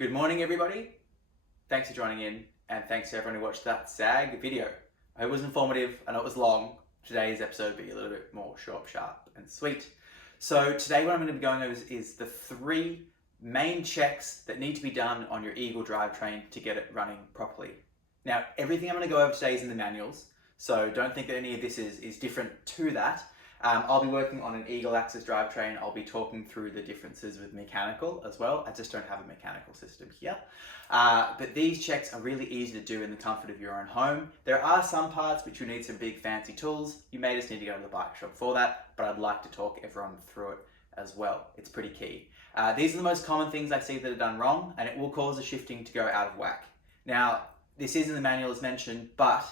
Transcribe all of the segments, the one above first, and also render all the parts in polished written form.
Good morning, everybody. Thanks for joining in, and thanks to everyone who watched that SAG video. I hope it was informative. I know it was long. Today's episode will be a little bit more short, sharp, and sweet. So today what I'm going to be going over is the 3 main checks that need to be done on your Eagle drivetrain to get it running properly. Now, everything I'm going to go over today is in the manuals, so don't think that any of this is different to that. I'll be working on an Eagle AXS drivetrain. I'll be talking through the differences with mechanical as well. I just don't have a mechanical system here. But these checks are really easy to do in the comfort of your own home. There are some parts which you need some big fancy tools. You may just need to go to the bike shop for that, but I'd like to talk everyone through it as well. It's pretty key. These are the most common things I see that are done wrong, and it will cause the shifting to go out of whack. Now, this is in the manual as mentioned, but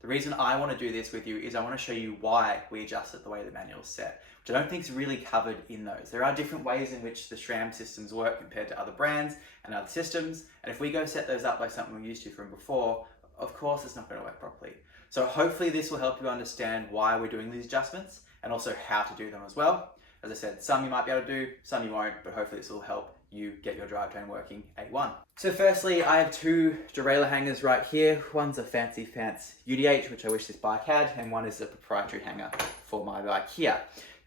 the reason I want to do this with you is I want to show you why we adjust it the way the manual is set, which I don't think is really covered in those. There are different ways in which the SRAM systems work compared to other brands and other systems, and if we go set those up like something we're used to from before, of course it's not going to work properly. So hopefully this will help you understand why we're doing these adjustments and also how to do them as well. As I said, some you might be able to do, some you won't, but hopefully this will help you get your drivetrain working A1. So firstly, I have 2 derailleur hangers right here. One's a fancy pants UDH, which I wish this bike had, and one is a proprietary hanger for my bike here.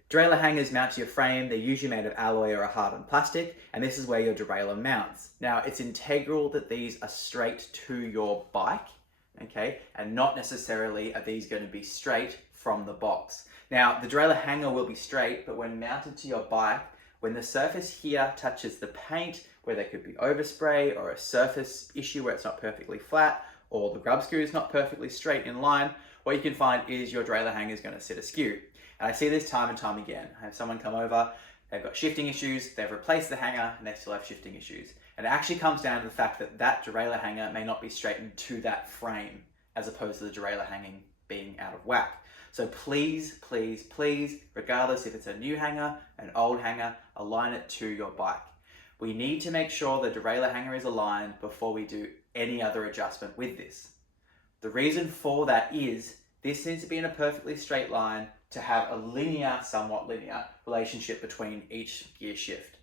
Derailleur hangers mount to your frame. They're usually made of alloy or a hardened plastic, and this is where your derailleur mounts. Now, it's integral that these are straight to your bike, okay, and not necessarily are these going to be straight from the box. Now, the derailleur hanger will be straight, but when mounted to your bike, when the surface here touches the paint, where there could be overspray or a surface issue where it's not perfectly flat, or the grub screw is not perfectly straight in line, what you can find is your derailleur hanger is going to sit askew. And I see this time and time again. I have someone come over, they've got shifting issues, they've replaced the hanger, and they still have shifting issues. And it actually comes down to the fact that that derailleur hanger may not be straightened to that frame, as opposed to the derailleur hanging being out of whack. So please, please, please, regardless if it's a new hanger, an old hanger, align it to your bike. We need to make sure the derailleur hanger is aligned before we do any other adjustment with this. The reason for that is this needs to be in a perfectly straight line to have a linear, somewhat linear, relationship between each gear shift.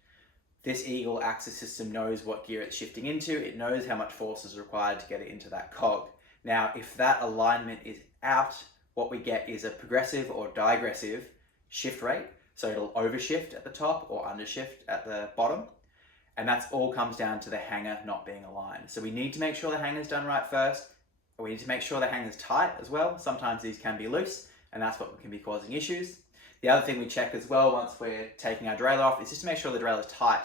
This Eagle AXS system knows what gear it's shifting into. It knows how much force is required to get it into that cog. Now, if that alignment is out, what we get is a progressive or digressive shift rate. So it'll overshift at the top or undershift at the bottom. And that's all comes down to the hanger not being aligned. So we need to make sure the hanger's done right first. We need to make sure the hanger's tight as well. Sometimes these can be loose, and that's what can be causing issues. The other thing we check as well once we're taking our derailleur off is just to make sure the derailleur is tight.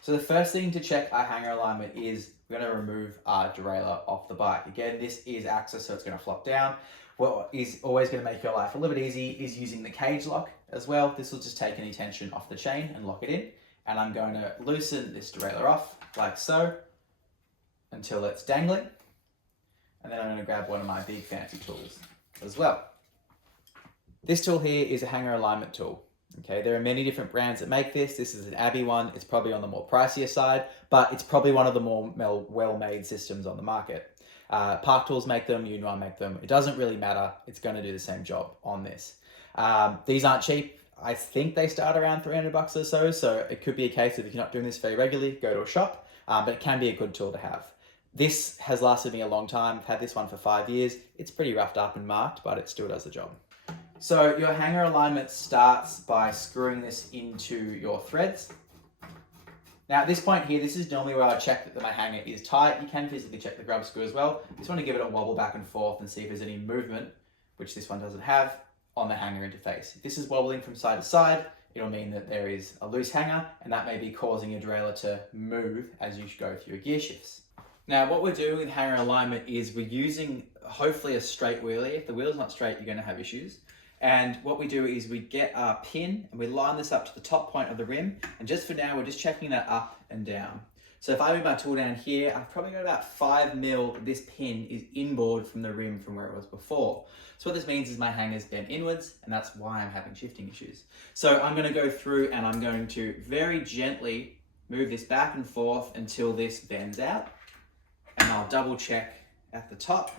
So the first thing to check our hanger alignment is we're going to remove our derailleur off the bike. Again, this is AXS, so it's going to flop down. What is always going to make your life a little bit easy is using the cage lock as well. This will just take any tension off the chain and lock it in. And I'm going to loosen this derailleur off like so until it's dangling. And then I'm going to grab one of my big fancy tools as well. This tool here is a hanger alignment tool. Okay, there are many different brands that make this. This is an Abbey one. It's probably on the more pricier side, but it's probably one of the more well-made systems on the market. Park Tools make them, Yunwan make them. It doesn't really matter. It's going to do the same job on this. These aren't cheap. I think they start around $300 or so. So it could be a case of if you're not doing this very regularly, go to a shop, but it can be a good tool to have. This has lasted me a long time. I've had this one for 5 years. It's pretty roughed up and marked, but it still does the job. So your hanger alignment starts by screwing this into your threads. Now at this point here, this is normally where I check that my hanger is tight. You can physically check the grub screw as well. Just want to give it a wobble back and forth and see if there's any movement, which this one doesn't have, on the hanger interface. If this is wobbling from side to side, it'll mean that there is a loose hanger, and that may be causing your derailleur to move as you go through your gear shifts. Now what we're doing with hanger alignment is we're using hopefully a straight wheelie. If the wheel's not straight, you're going to have issues. And what we do is we get our pin and we line this up to the top point of the rim. And just for now, we're just checking that up and down. So if I move my tool down here, I've probably got about 5 mil. This pin is inboard from the rim from where it was before. So what this means is my hanger's bent inwards, and that's why I'm having shifting issues. So I'm going to go through and I'm going to very gently move this back and forth until this bends out. And I'll double check at the top.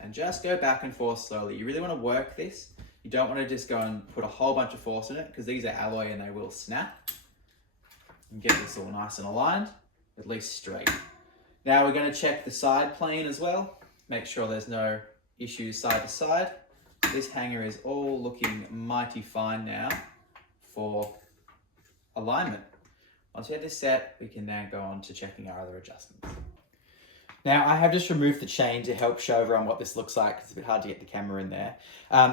And just go back and forth slowly. You really want to work this. You don't want to just go and put a whole bunch of force in it because these are alloy and they will snap. And get this all nice and aligned. at least straight. Now we're going to check the side plane as well. Make sure there's no issues side to side. This hanger is all looking mighty fine now for alignment. Once we have this set, we can now go on to checking our other adjustments. Now I have just removed the chain to help show everyone what this looks like. It's a bit hard to get the camera in there.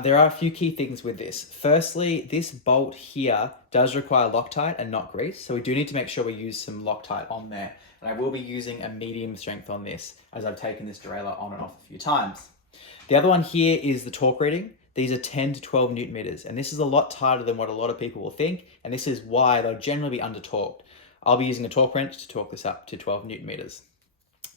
There are a few key things with this. Firstly, this bolt here does require Loctite and not grease. So we do need to make sure we use some Loctite on there. And I will be using a medium strength on this as I've taken this derailleur on and off a few times. The other one here is the torque reading. These are 10 to 12 Newton meters. And this is a lot tighter than what a lot of people will think. And this is why they'll generally be under torqued. I'll be using a torque wrench to torque this up to 12 Newton meters.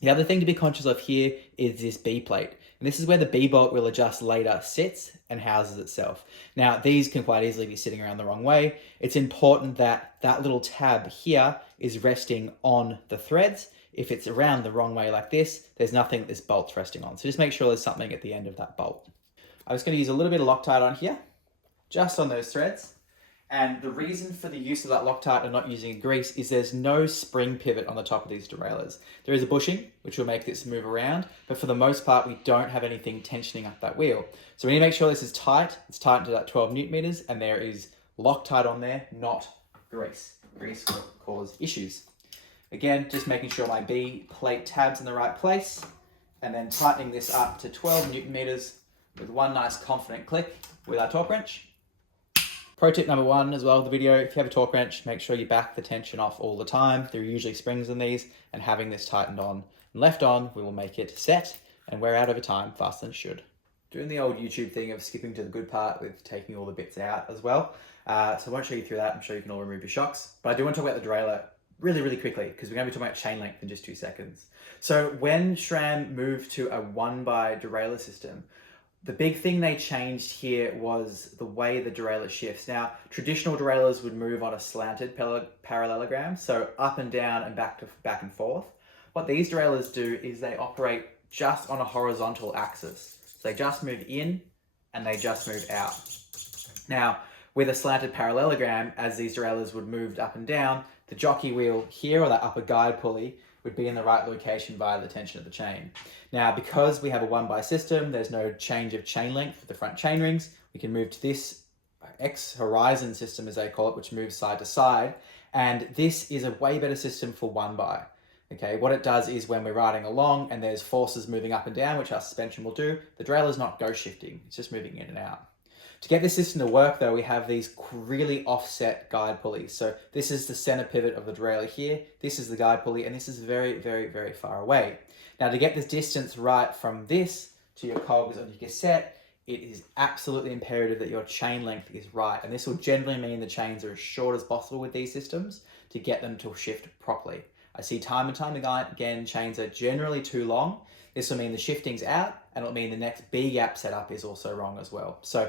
The other thing to be conscious of here is this B plate. And this is where the B bolt we'll adjust later sits and houses itself. Now, these can quite easily be sitting around the wrong way. It's important that that little tab here is resting on the threads. If it's around the wrong way like this, there's nothing this bolt's resting on. So just make sure there's something at the end of that bolt. I'm just going to use a little bit of Loctite on here, just on those threads. And the reason for the use of that Loctite and not using grease is there's no spring pivot on the top of these derailleurs. There is a bushing, which will make this move around, but for the most part, we don't have anything tensioning up that wheel. So we need to make sure this is tight. It's tightened to that 12 Newton meters, and there is Loctite on there, not grease. Grease will cause issues. Again, just making sure my B plate tab's in the right place, and then tightening this up to 12 Newton meters with one nice confident click with our torque wrench. Pro tip number one as well of the video, if you have a torque wrench, make sure you back the tension off all the time. There are usually springs in these, and having this tightened on and left on, we will make it set and wear out over time faster than it should. Doing the old YouTube thing of skipping to the good part with taking all the bits out as well. So I won't show you through that. I'm sure you can all remove your shocks. But I do want to talk about the derailleur really quickly, because we're going to be talking about chain length in just 2 seconds. So when SRAM moved to a 1x derailleur system, the big thing they changed here was the way the derailleur shifts. Now, traditional derailleurs would move on a slanted parallelogram, so up and down and back and forth. What these derailleurs do is they operate just on a horizontal axis. So they just move in and they just move out. Now, with a slanted parallelogram, as these derailleurs would move up and down, the jockey wheel here, or that upper guide pulley, would be in the right location via the tension of the chain. Now, because we have a 1x system, there's no change of chain length for the front chain rings. We can move to this X horizon system, as they call it, which moves side to side. And this is a way better system for 1x. Okay, what it does is when we're riding along and there's forces moving up and down, which our suspension will do, the derailleur's not ghost shifting, it's just moving in and out. To get this system to work though, we have these really offset guide pulleys. So this is the center pivot of the derailleur here, this is the guide pulley, and this is very far away. Now to get this distance right from this to your cogs on your cassette, it is absolutely imperative that your chain length is right. And this will generally mean the chains are as short as possible with these systems to get them to shift properly. I see time and time again, chains are generally too long. This will mean the shifting's out, and it'll mean the next B gap setup is also wrong as well. So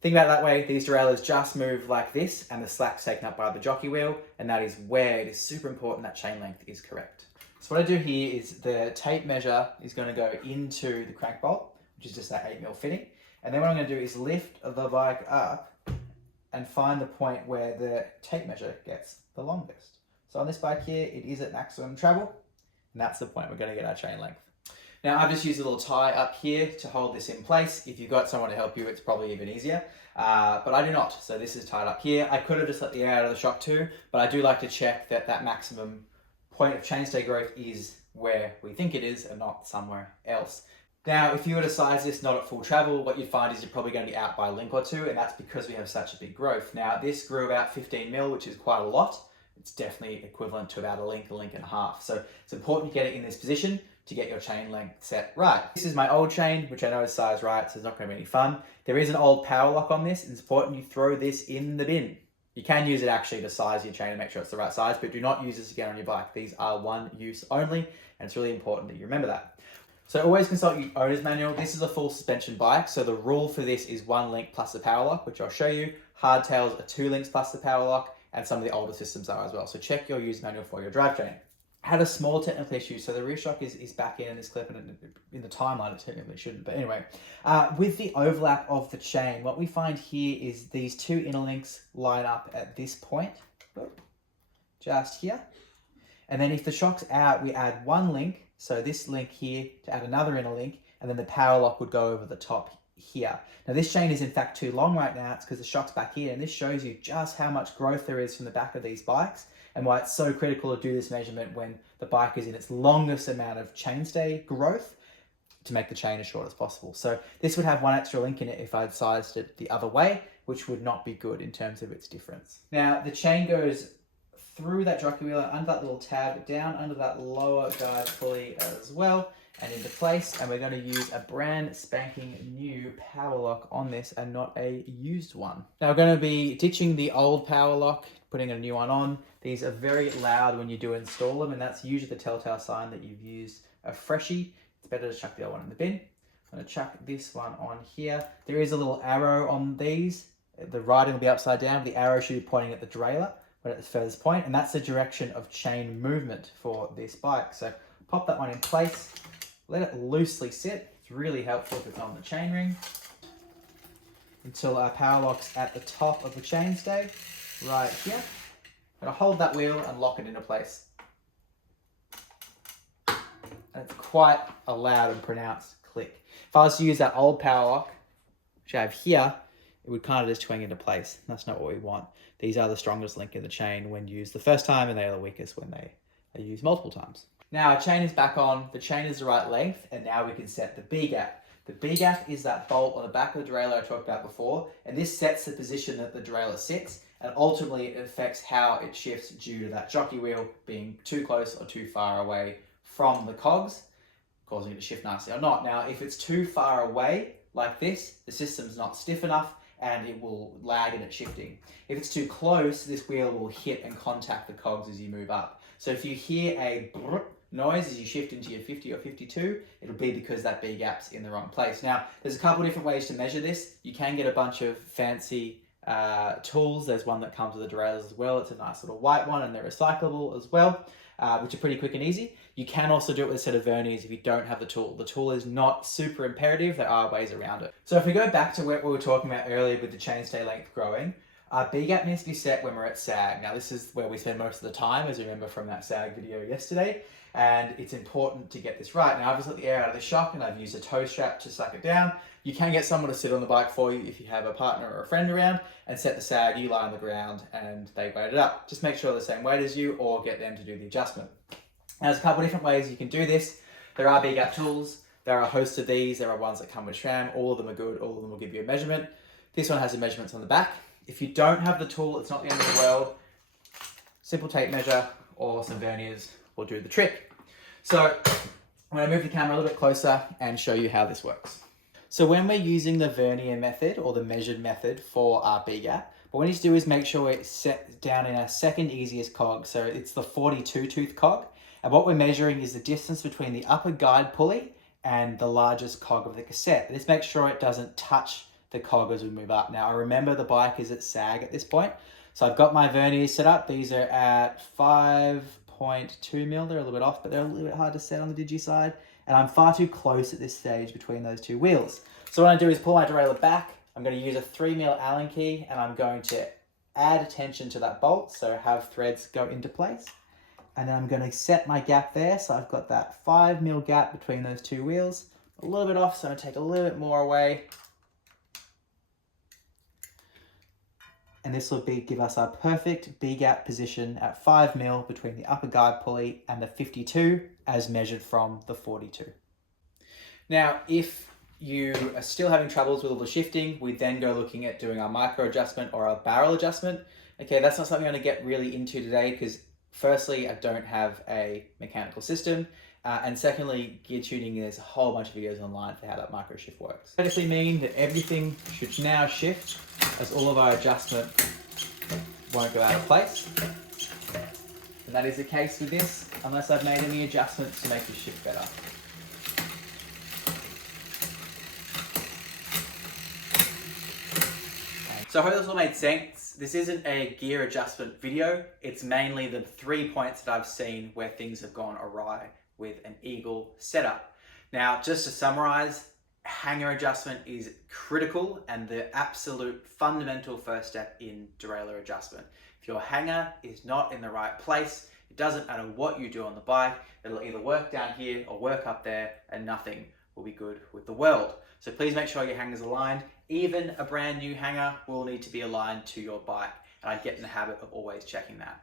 think about it that way, these derailleurs just move like this and the slack's taken up by the jockey wheel, and that is where it is super important that chain length is correct. So what I do here is the tape measure is going to go into the crank bolt, which is just that 8mm fitting. And then what I'm going to do is lift the bike up and find the point where the tape measure gets the longest. So on this bike here, it is at maximum travel, and that's the point we're going to get our chain length. Now I've just used a little tie up here to hold this in place. If you've got someone to help you, it's probably even easier, but I do not. So this is tied up here. I could have just let the air out of the shock too, but I do like to check that that maximum point of chainstay growth is where we think it is and not somewhere else. Now, if you were to size this not at full travel, what you'd find is you're probably going to be out by a link or two, and that's because we have such a big growth. Now, this grew about 15mm, which is quite a lot. It's definitely equivalent to about a link and a half. So it's important to get it in this position to get your chain length set right. This is my old chain, which I know is sized right, so it's not going to be any fun. There is an old power lock on this. It's important you throw this in the bin. You can use it actually to size your chain and make sure it's the right size, but do not use this again on your bike. These are one use only, and it's really important that you remember that. So always consult your owner's manual. This is a full suspension bike, so the rule for this is 1 link plus the power lock, which I'll show you. Hardtails are 2 links plus the power lock, and some of the older systems are as well. So check your user manual for your drivetrain. I had a small technical issue, so the rear shock is back in this clip, and in the timeline it technically shouldn't, but anyway. With the overlap of the chain, what we find here is these 2 inner links line up at this point, just here. And then if the shock's out, we add one link, so this link here, to add another inner link, and then the power lock would go over the top here. Now this chain is in fact too long right now. It's because the shock's back here, and this shows you just how much growth there is from the back of these bikes and why it's so critical to do this measurement when the bike is in its longest amount of chainstay growth to make the chain as short as possible. So this would have one extra link in it if I'd sized it the other way, which would not be good in terms of its difference. Now the chain goes through that jockey wheel, under that little tab, down under that lower guide pulley as well, and into place. And we're going to use a brand spanking new power lock on this and not a used one. Now we're going to be ditching the old power lock, putting a new one on. These are very loud when you do install them, and that's usually the telltale sign that you've used a freshie. It's better to chuck the old one in the bin. I'm going to chuck this one on here. There is a little arrow on these. The writing will be upside down. The arrow should be pointing at the derailleur, but at the furthest point, and that's the direction of chain movement for this bike. So pop that one in place, let it loosely sit. It's really helpful if it's on the chain ring, until our power lock's at the top of the chainstay, right here. I'm gonna hold that wheel and lock it into place. And it's quite a loud and pronounced click. If I was to use that old power lock, which I have here, it would kind of just twang into place. That's not what we want. These are the strongest link in the chain when used the first time, and they are the weakest when they are used multiple times. Now our chain is back on, the chain is the right length, and now we can set the B gap. The B gap is that bolt on the back of the derailleur I talked about before, and this sets the position that the derailleur sits, and ultimately it affects how it shifts due to that jockey wheel being too close or too far away from the cogs, causing it to shift nicely or not. Now, if it's too far away like this, the system's not stiff enough and it will lag in its shifting. If it's too close, this wheel will hit and contact the cogs as you move up. So if you hear a brrr noise as you shift into your 50 or 52, it'll be because that B gap's in the wrong place. Now, there's a couple different ways to measure this. You can get a bunch of fancy tools. There's one that comes with the derailleurs as well. It's a nice little white one, and they're recyclable as well, which are pretty quick and easy. You can also do it with a set of verniers if you don't have the tool. The tool is not super imperative. There are ways around it. So if we go back to what we were talking about earlier with the chainstay length growing, our B gap needs to be set when we're at sag. Now this is where we spend most of the time, as you remember from that sag video yesterday, and it's important to get this right. Now I've just let the air out of the shock and I've used a toe strap to suck it down. You can get someone to sit on the bike for you if you have a partner or a friend around, and set the sag, you lie on the ground and they weight it up. Just make sure they're the same weight as you, or get them to do the adjustment. Now, there's a couple of different ways you can do this. There are B gap tools. There are a host of these. There are ones that come with SRAM. All of them are good. All of them will give you a measurement. This one has the measurements on the back. If you don't have the tool, it's not the end of the world. Simple tape measure or some verniers will do the trick. So I'm going to move the camera a little bit closer and show you how this works. So when we're using the Vernier method or the measured method for our B gap, what we need to do is make sure it's set down in our second easiest cog. So it's the 42 tooth cog. And what we're measuring is the distance between the upper guide pulley and the largest cog of the cassette. This makes sure it doesn't touch the cog as we move up. Now I remember the bike is at sag at this point. So I've got my verniers set up. These are at 5.2 mil. They're a little bit off, but they're a little bit hard to set on the digi side. And I'm far too close at this stage between those two wheels. So what I do is pull my derailleur back. I'm going to use a 3 mil Allen key, and I'm going to add tension to that bolt. So have threads go into place. And then I'm going to set my gap there. So I've got that 5 mil gap between those two wheels. A little bit off, so I'm going to take a little bit more away. And this will give us our perfect B gap position at 5 mil between the upper guide pulley and the 52 as measured from the 42. Now, if you are still having troubles with all the shifting, we then go looking at doing our micro adjustment or our barrel adjustment. Okay, that's not something I'm going to get really into today because firstly, I don't have a mechanical system. And secondly, gear tuning, there's a whole bunch of videos online for how that micro shift works. That basically means that everything should now shift as all of our adjustment won't go out of place. And that is the case with this, unless I've made any adjustments to make it shift better. So I hope this all made sense. This isn't a gear adjustment video. It's mainly the 3 points that I've seen where things have gone awry with an Eagle setup. Now, just to summarize, hanger adjustment is critical and the absolute fundamental first step in derailleur adjustment. If your hanger is not in the right place, It doesn't matter what you do on the bike, it'll either work down here or work up there, and nothing will be good with the world. So please make sure your hanger's aligned. Even a brand new hanger will need to be aligned to your bike, and I'd get in the habit of always checking that.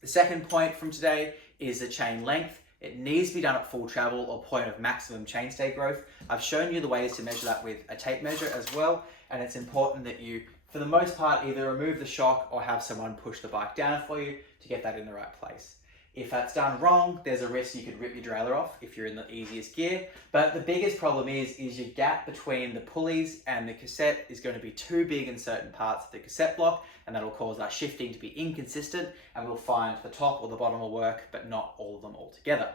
The second point from today is the chain length. It needs to be done at full travel or point of maximum chainstay growth. I've shown you the ways to measure that with a tape measure as well, and it's important that you, for the most part, either remove the shock or have someone push the bike down for you to get that in the right place. If that's done wrong, there's a risk you could rip your derailleur off if you're in the easiest gear. But the biggest problem is your gap between the pulleys and the cassette is going to be too big in certain parts of the cassette block, and that'll cause our shifting to be inconsistent, and we'll find the top or the bottom will work, but not all of them all together.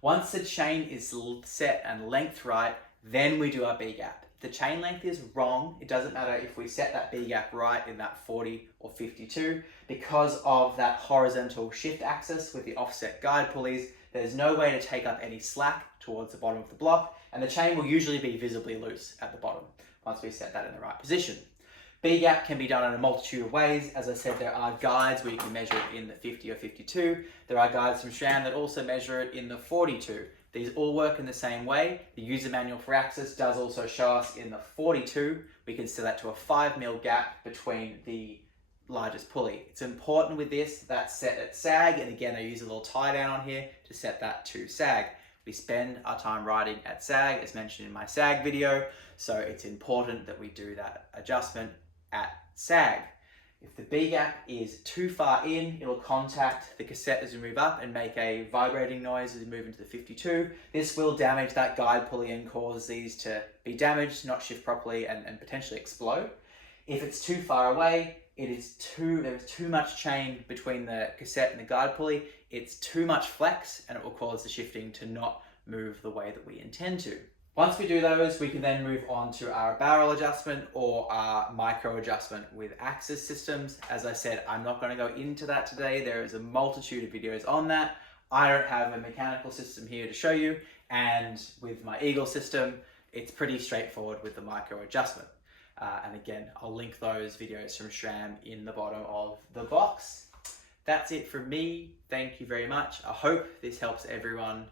Once the chain is set and length right, then we do our B-gap. If the chain length is wrong, it doesn't matter if we set that B-gap right in that 40 or 52, because of that horizontal shift axis with the offset guide pulleys, there's no way to take up any slack towards the bottom of the block, and the chain will usually be visibly loose at the bottom once we set that in the right position. B-gap can be done in a multitude of ways. As I said, there are guides where you can measure it in the 50 or 52. There are guides from SRAM that also measure it in the 42. These all work in the same way. The user manual for AXS does also show us in the 42, we can set that to a 5mm gap between the largest pulley. It's important with this, that's set at sag, and again I use a little tie down on here to set that to sag. We spend our time riding at sag, as mentioned in my sag video, so it's important that we do that adjustment at sag. If the B-gap is too far in, it'll contact the cassette as we move up and make a vibrating noise as we move into the 52. This will damage that guide pulley and cause these to be damaged, not shift properly, and potentially explode. If it's too far away, there is too much chain between the cassette and the guide pulley, it's too much flex, and it will cause the shifting to not move the way that we intend to. Once we do those, we can then move on to our barrel adjustment or our micro adjustment with AXS systems. As I said, I'm not going to go into that today. There is a multitude of videos on that. I don't have a mechanical system here to show you, and with my Eagle system, it's pretty straightforward with the micro adjustment. And again, I'll link those videos from SRAM in the bottom of the box. That's it from me. Thank you very much. I hope this helps everyone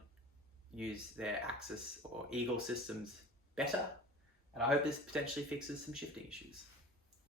use their AXS or Eagle systems better, and I hope this potentially fixes some shifting issues.